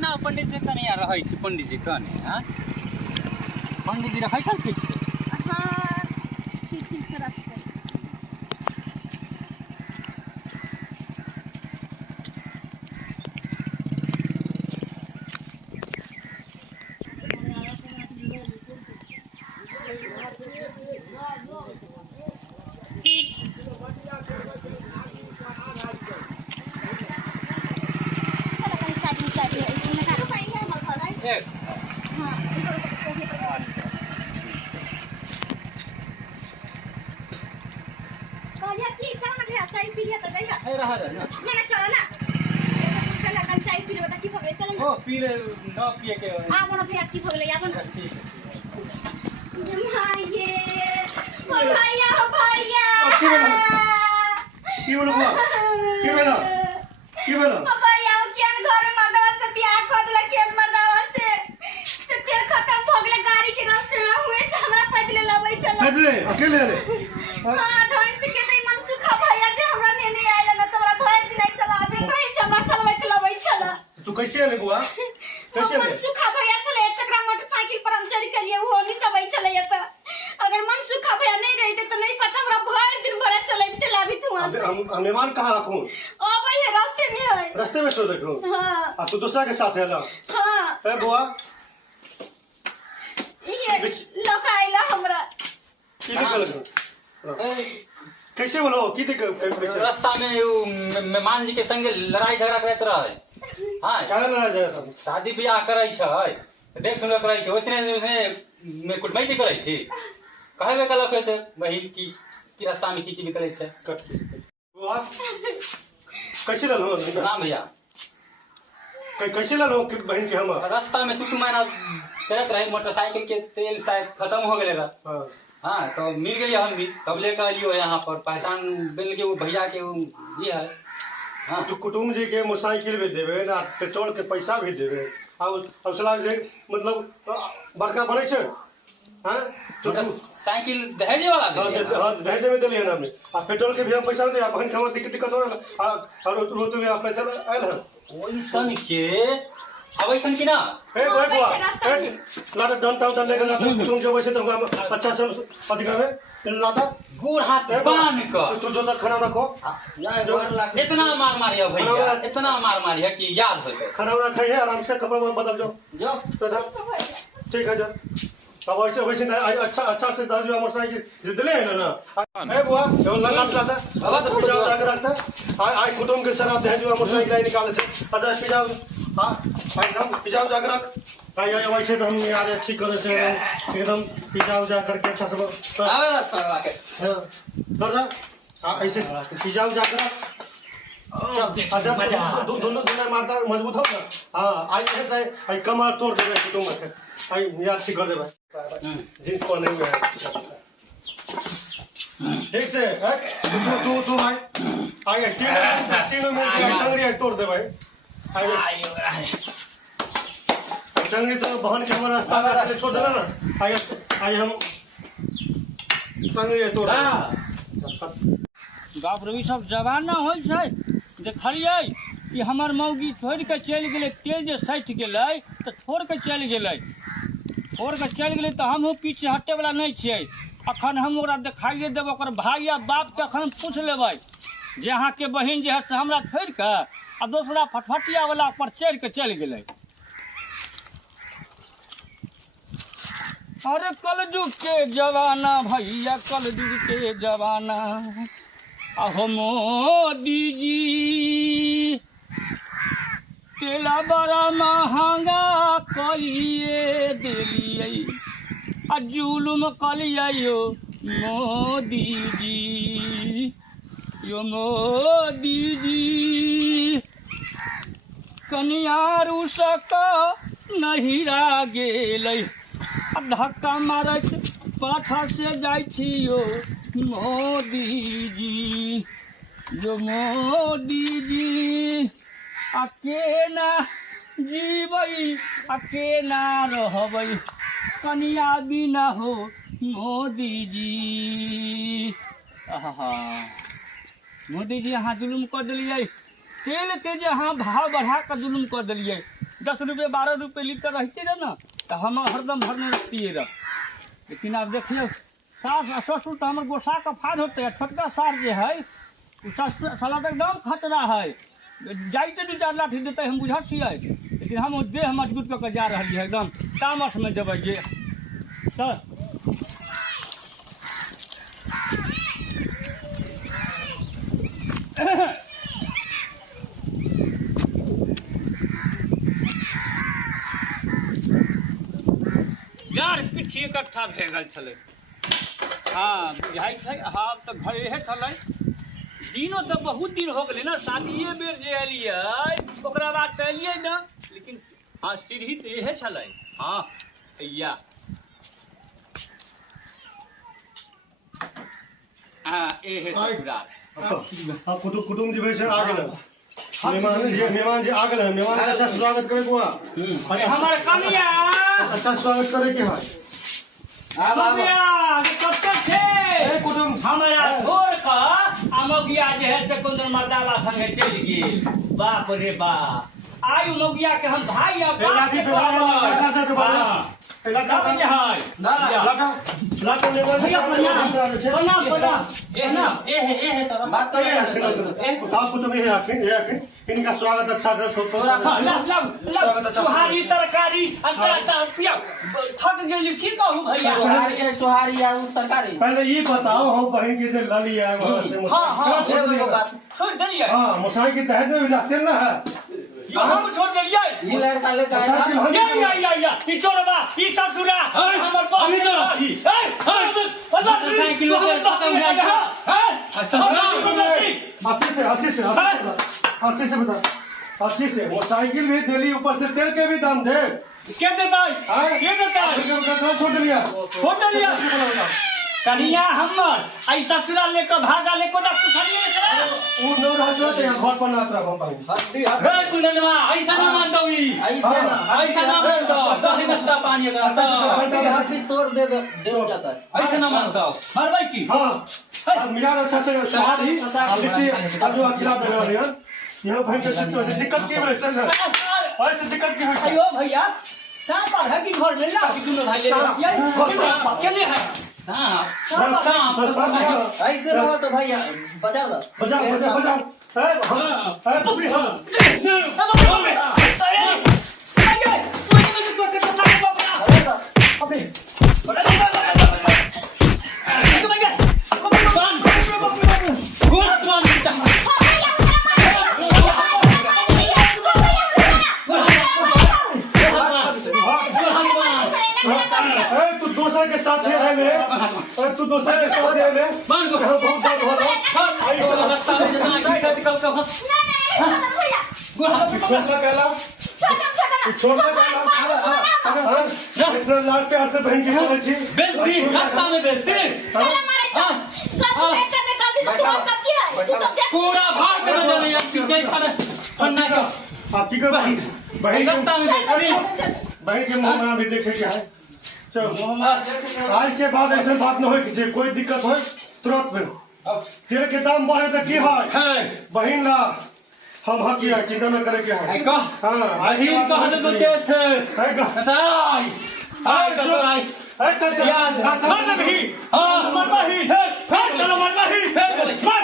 ना पंडित जी कने यार रहै छी पंडित जी कने हां पंडित जी रहै छल ठीक से हां ठीक से रखते एक हां कहलिया की चल ना घर चाय पी लिया त जइया है रहा ना ना चल ना चल ना चाय पी ले बता की हो गई चल ना ओ पी ले न पिए के आ बनो भैया की हो गई आ बनो ठीक है भाई ओ भैया की बोलो की बोलो भैया केन घर में मर्दवा से बियाह कर दिला केन मर्दवा से तेल खत्म हो गेले गाड़ी के रास्ते में हुए से हमरा पैदल लबै चला पैदले अकेले आले हां धन से के दई मन सुखा भैया जे हमरा नेने आइला न तोरा भर दिन नहीं चलाबे कहीं से हमरा चलबै त लबै चला तू कैसे आले बुआ कैसे मन आले सुखा भैया चले एकरा मोटरसाइकिल पर हम चढ़ के लिए वो नहीं सबई चले त अगर मन सुखा भैया नहीं रहते तो नहीं पता हमरा भर दिन भर चले चलाबी तू हम मेहमान कहां रखूं ओ भैया रास्ते में है रास्ते में सो देखो हां आ तू दूसरा के साथ है ला हां ए बुआ ये लोग आइला हमरा की निकल कैसे बोलो की कैसे रास्ता में मेहमान जी के संगे लड़ाई झगड़ा करत रहे हां क्या लड़ा जाए सब शादी ब्याह करै छै देख सुन करै छै ओसने में कुटमैती करै छै कहबे कल कहते वही की रास्ता में की निकले से कट बुआ कैसे लो नाम भैया कैसे लो कि बहन के हम रास्ता में तू महीना करत रहे मोटरसाइकिल के तेल शायद खत्म हो गए रहा हां हाँ तो मिल गई हम भी तब लेकर आइयो यहाँ पर पहचान मिल के वो भैया के वो ये है हाँ तो कुटुम्ब जी के मोटरसाइकिल भी देवे ना पेट्रोल के पैसा भी देवे अब सलाह जे मतलब बड़का बने छै हां तो साइकिल दहेज वाला हां दहेज में देलिए ना हमने आ पेट्रोल के भी हम पैसा दे अपन खावा दिक्कत हो रहा और रोतो में आप पैसा आयल है ओइसन के अवैसन की ना ए भाई बुआ लाटा डंटा लेकर तुम जो वैसे तो अच्छा से अधिक में लाटा गोड़ हाथ बांध कर तू जो तक खाना रखो इतना मार मारिया भैया इतना मार मारिया कि याद हो जाए खाना वाना खाइए आराम से कपड़ा बदल जाओ ठीक है जो अब वैसे अच्छा से दाजू मोटरसाइकिल दिले है ना ए बुआ एगो लाट लाटा अब तो पिजाओ जाकर रखता आई कुटुंब के साथ दहेज मोटरसाइकिल आई निकाले छे अच्छा पिजाओ हां एकदम पिजाओ जाकर रख आई वैसे तो हम यार ठीक करे से एकदम पिजाओ जा करके अच्छा सब कर जा ऐसे पिजाओ जाकर दोनों मारता मजबूत हो ना हाँ आई ऐसे आई कमर तोड़ देवे कुटुंब से आई यार ठीक कर देवे जींस पहने हुए हैं ठीक से तू भाई आई तीनों मिल के टंगड़ी तोड़ दे भाई आई टंगड़ी तो बहन के हमारा रास्ता में छोड़ देना ना आई हम टंगड़ी तोड़ बाप रे सब जवान ना होल छै देखलिए कि हमर मौगी छोड़ के चल गेले तेल जे सट गेले तो छोड़ के चल गेले तो हम पीछे हटे वाला नहीं छियै अखन हम ओकरा देखाइए देब ओकर भाई या बाप के अखन पूछ लेबै जे अहाँ के बहिन जे है से हमरा छोड़ के आ दूसरा फटफटिया वाला पर चढ़ के चल गेले अरे कलयुग के जवाना भैया कलयुग के जवाना अहो मोदी जी तेला बड़ा महंगा करिए दिलिए आ जुलुम कलिए यो मोदी जी कनियारू सक नहिरा गेलै आ धक्का मारै पाछा से जाइ छी यो मोदी जी अकेला जीबै अकेला रहबै कनिया बिना हो मोदी जी मोदी जी अहाँ जुलुम कर दिलिए तेल के जे अहाँ भाव बढ़ा कर जुलुम कर दिलिए 10 रुपये 12 रुपये लीटर रहते रहे ना तो हम हरदम भरने पिए रह। लेकिन अब देखिए सास ससुर तो हमारे गोसा का फाड़ होते है, छोटका सार जो है साला तो एकदम खतरा है, जाइते 2-4 लाठी देते हम बुझा छियै, लेकिन हम देह मजबूत कऽ के जा रही है एकदम तामस में जब जे सर। यार पीछे इकट्ठा भए गेल छलै। हाँ बुझाइ छै हाँ तो घरे छलै, दिनो तो बहुत दिन हो गए ना, शादिये बेर जे एलियै ओकरा बाद तो एलियै ना, लेकिन हाँ सीढ़ी तो इहे छलै। हाँ या हाँ एहे ससुराल। कुटुम जी भाई से आ गए मेहमान जी आ गए हैं, मेहमान का अच्छा स्वागत करे बुआ। हमारे कनिया अच्छा स्वागत करे के है कुटुम हमारा छोड़ कर अमोगिया जे है से कुंदन मर्दावा संगे चल गेल। बाप रे बाप आयु मोगिया के हम भाई अब इनका स्वागत अच्छा सुहारी तरकारी थक गेली की कहूँ भैया सोहारी तरकारी। पहले ये बताओ हम बहन के जे लली है छोड़ दिलिए। हाँ मोसाई के तहत में मिलाते ना है हम छोड़ दिलिए। ये लड़का लेकर या ई चोरबा ई ससुरा हमर बाप अभी तो साइकिल अच्छे से बता अच्छे से वो साइकिल भी दिली ऊपर से तेल के भी दाम दे क्या देता है ये देता है छोड़ दिया कनिया हमर आई ससुरा लेकर भागा लेको दा वो नो रहते हैं घर पर ना तरफ हम भाई हड्डी रे कुंदनवा ऐसा ना मान दो ई ऐसा ना मान दो दही नाश्ता पानी का तो हड्डी तोड़ दे जाता है। ऐसा ना मान दो मरवाई की हाँ मिला अच्छा से सवारी अब जो खिला दे रहे हैं यहाँ भाई के दिक्कत की है सर ऐसे दिक्कत की है अयो भैया सांप है कि घर में ना कि दोनों भाई ले के लिए है ऐसे रहो तो भैया बजाओ ना बजा तू दोसर के साथ है ले तू दोसर के साथ है ले बहुत साल हो रहा रास्ता में जितना की निकल के हम छोड़ना कहला छोड़ना कहला इतना लाड प्यार से बहन की बोले छी बेच दी रास्ता में बेच दी पूरा भारत में जाने अब कैसा फन्ना का आप की कर बहन रास्ता में बेच दी बहन के मुंह में भी देखे क्या है चलो आज के बाद ऐसे बात न हो कि कोई दिक्कत हो तुरंत में तेरे के दाम बढ़े तो की है बहन ला हम हक किया चिंता न करे के है हां आई कहां से बोलते हो है का बताई आई का तो आई है का याद मर भी हां मर भी फिर चलो मर भी फिर मर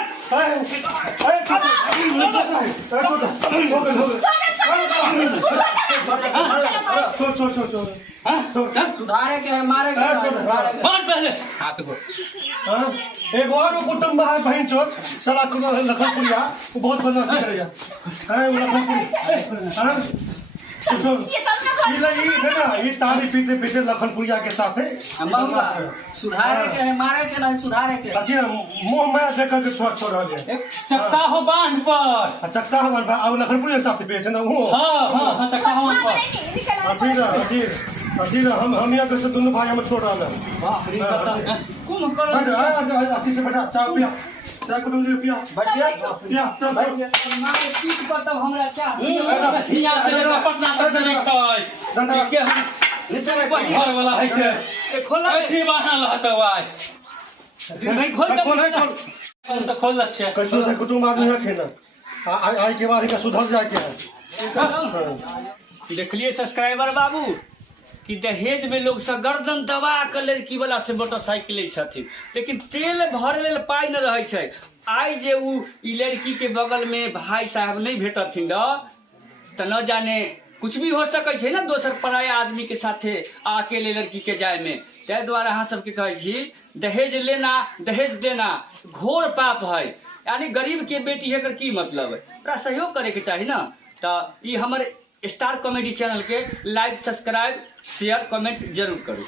सुधारे के है मारे के पहले हाथ को एक और कुटुंब है बहन चोट सला लखनपुरिया वो बहुत बदमाशी करेगा है वो लखनपुरी ये तारी पीते पीछे लखनपुरिया के साथ है सुधारे के है मारे के नहीं सुधारे के मुंह में देख करके छोड़ रहा है चक्सा हो बांध पर चक्सा हमारे भाई और लखनपुरिया के साथ बेचे ना वो हां चक्सा हो बांध पर अजीर हम यहाँ कैसे दोनों भाई हम छोड़ रहा है बाप रे कुम करो अच्छी से बेटा चाय पिया चाय को दूसरी पिया पिया मारे पीठ पर तब हमरा चाह यहां से पटना तक नहीं खाए डंडा के हम नीचे में घर वाला है से खोला ऐसी बहाना लहत भाई नहीं खोल तो खोल लछे कैसे देखो तुम आदमी है खेना आई के बाद इनका सुधर जाए के है देखलिए सब्सक्राइबर बाबू कि दहेज में लोग सब गर्दन दबा के लड़की वाला से मोटरसाइकिल लै छथिन, लेकिन तेल भरे लेल पाई न रहे छै। आई जे ई लड़की के बगल में भाई साहब नहीं भेटथिन तो न जाने कुछ भी हो सके छै ना दोसर पराया आदमी के साथे अकेले लड़की के जाए में। तै द्वारा अहाँ सबके कहै छी दहेज लेना दहेज देना घोर पाप है। यानी गरीब के बेटी है की मतलब है, ओकरा सहयोग करे के चाही ना। तो ई हमर स्टार कॉमेडी चैनल के लाइक सब्सक्राइब शेयर कमेंट जरूर करू।